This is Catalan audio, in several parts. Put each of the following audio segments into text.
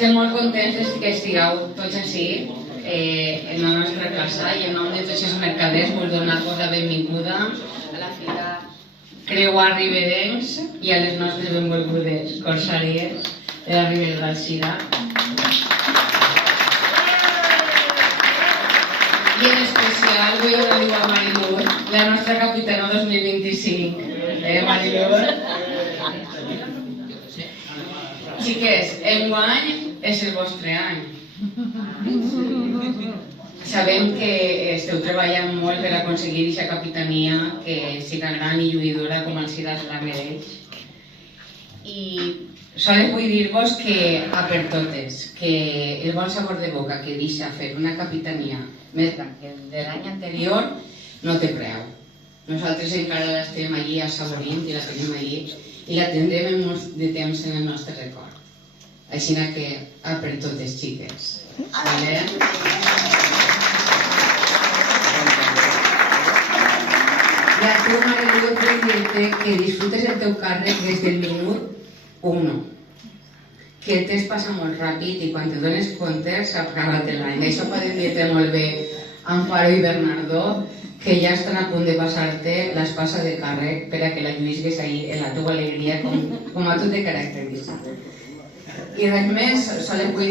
Estem molt contents que estigueu tots així en la nostra casa i en nom de tots els mercaders us donar-vos la benvinguda a la Fira Creuar Riberencs i a les nostres benvolgudes corsàries de la Ribera d'Alzira. I en especial vull agrair a Marilur, la nostra capitana 2025. Marilur? Xiques, enguany és el vostre any. Sabem que esteu treballant molt per aconseguir aquesta capitania que siga gran i lluïdora com Alzira la mereix. I sols vull dir-vos que, a per totes, que el bon sabor de boca que deixa fer una capitania més gran que de l'any anterior no té preu. Nosaltres encara l'estem allí assaborint i la tenim allí i la tindrem en molt de temps en el nostre record. Així que, a per totes, xiques. Vale? I a tu, Marilú, vull dir-te que disfrutes el teu càrrec des del minut 1. Que el temps passa molt ràpid i quan te dones compte s'ha acabat l'any. Això poden dir-te molt bé Amparo i Bernardo, que ja estan a punt de passar-te l'espasa de càrrec per a que la lluïsques ahir en la teva alegria com a tu te caracteritza. I res més, sols vull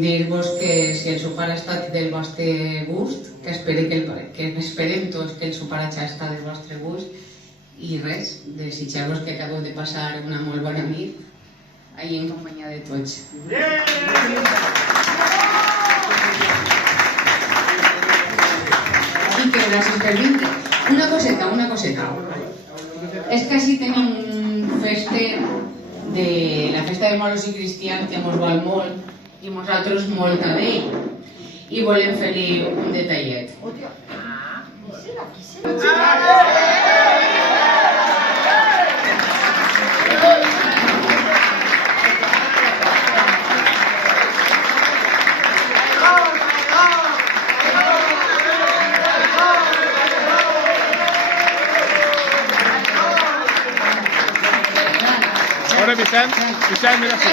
dir-vos que si el sopar ha estat del vostre gust, que esperem tots que el sopar hagi estat del vostre gust, i res, desitjar-vos que acabeu de passar una molt bona nit allà en companyia de tots. I que gràcies per vindre. Una coseta. És que així tenim un fester de la festa de moros i cristians que mos val molt i nosaltres molt a ell i volem fer-li un detallet. Ahora Vicent, mira así.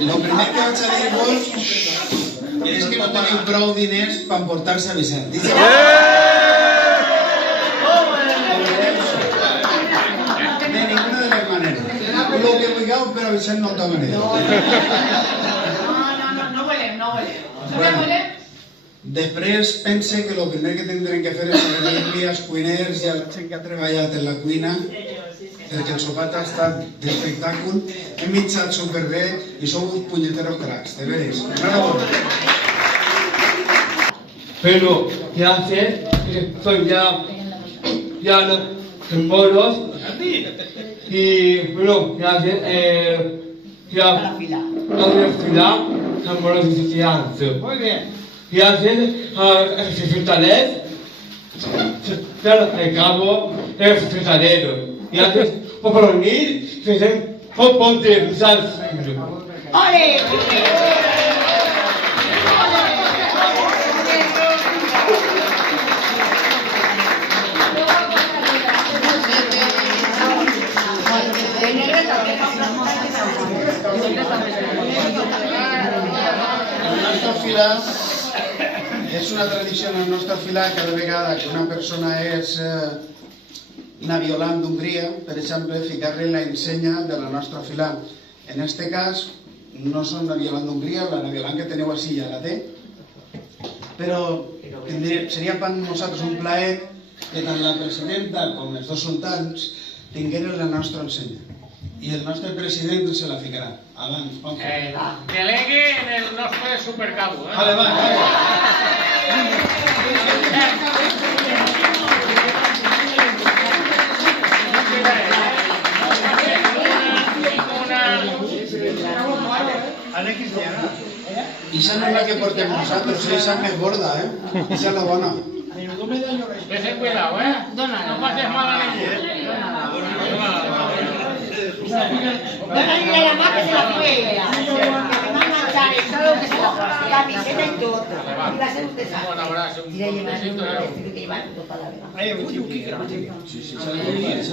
Lo primer que vaig a dir-vos és que no teniu prou diners per emportar-se a Vicent. De ninguna de les maneres. Lo que vulgueu, però Vicent no el tocaré. No volem. Després pense que el primer que tindrem que fer és agrair-li als cuiners i a la gent que ha treballat en la cuina perquè el sopar ha estat d'espectacle, hem mitjat superbé i sou uns puñeteros cracs, de veres. Enhorabona. Pero gracias, estoy ya en moros y bueno, gracias a la universidad en moros y cristianos. Muy bien. Gracias a los secretarios, al cabo de los secretarios. Gracias por venir, por poder ¡ole! És una tradició en el nostre filar cada vegada que una persona és naviolant d'Hongria, per exemple, ficar-li la ensenya de la nostra filar. En aquest cas, no són naviolant d'Hongria, la naviolant que teniu així ja la té, però seria per nosaltres un plaer que tant la presidenta com els dos sultans tingueren la nostra ensenya. I el nostre president se la ficarà. Abans, Delegue en el nostre supercabo. Vale, va. Esa no es la que portem nosotros, esa es més gorda, Esa es la bona. Ten cuidado, No pases mal a ningú. Dónale a la más que se la juegue. Que va a marchar y todo lo que se la juegue. Camiseta y todo. Y va a ser usted sabe. Un abrazo, un Y de llevar besito. un vestido que llevan toda la vida. Es que es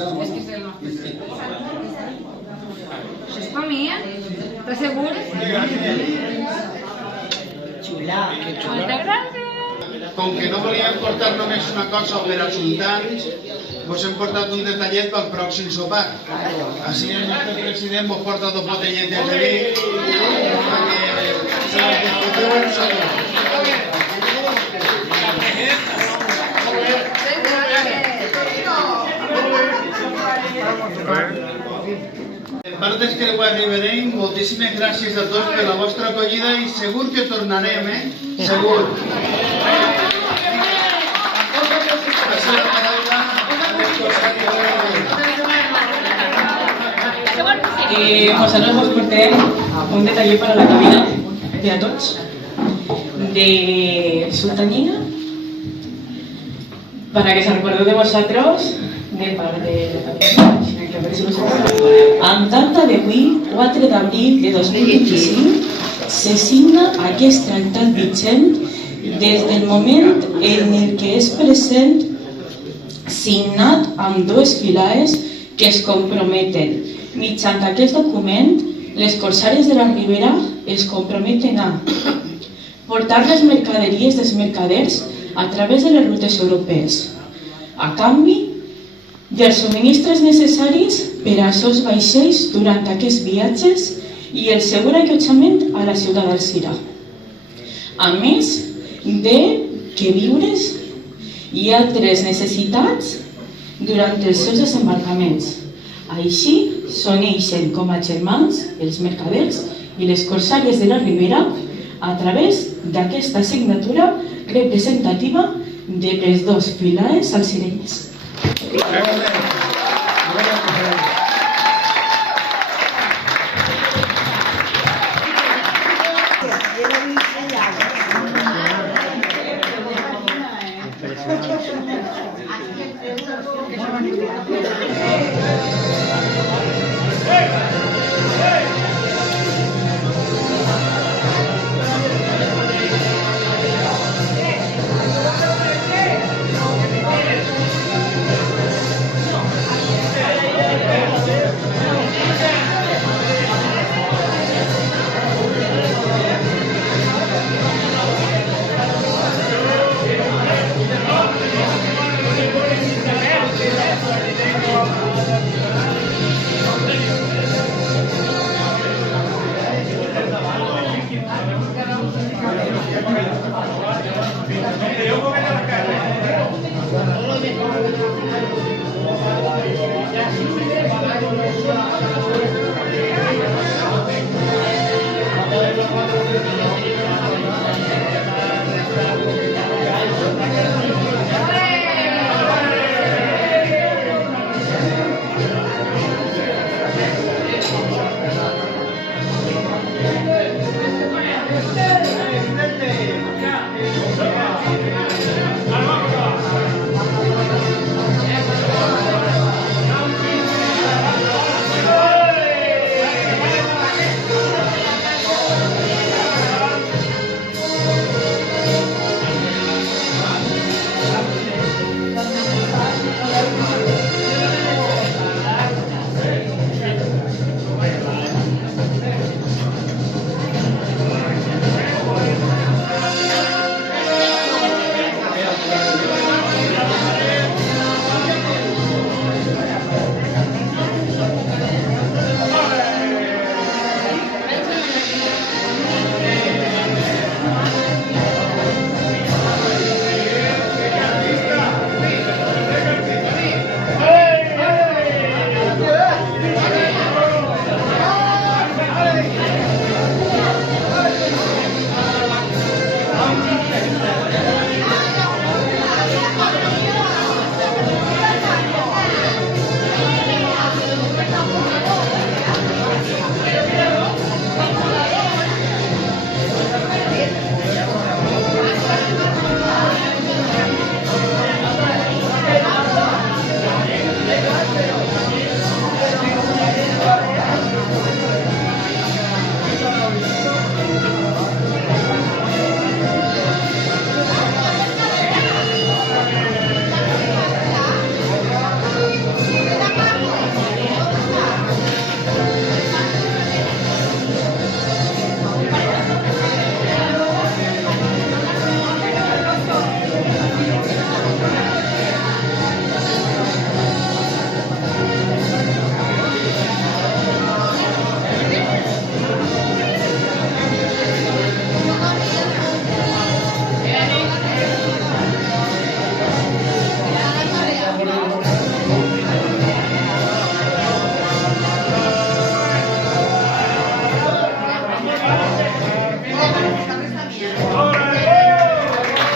el más pesado. ¿Eso es para mí? ¿Estás seguro? Chula. Muchas gracias. Com que no volíem portar només una cosa per als sultans, vos hem portat un detallet pel pròxim sopar. Així el nostre president vos porta 2 botelletes de vi perquè se les disfruteu a nosaltres. En part dels creuers riberencs, moltíssimes gràcies a tots per la vostra acollida i segur que tornarem, Segur. Passo la paraula a Nosaltres vos portem un detallet per a la cabina de a tots de sultanina para que se recuerde de vosotros de part de la cabina. Amb data d'avui, 4 d'abril de 2025, se signa aquest tractat vigent des del moment en el que és present signat amb 2 filaes que es comprometen. Mitjançant aquest document, les corsàries de la Ribera es comprometen a portar les mercaderies dels mercaders a través de les rutes europees, a canvi dels subministres necessaris per als seus vaixells durant aquests viatges i el segur allotjament a la ciutat d'Alzira, a més de queviures i altres necessitats durant els seus desembarcaments. Així s'uneixen com a germans els mercaders i les corsàries de la Ribera a través d'aquesta signatura representativa de les 2 filaes alzirenyes. Molt bé.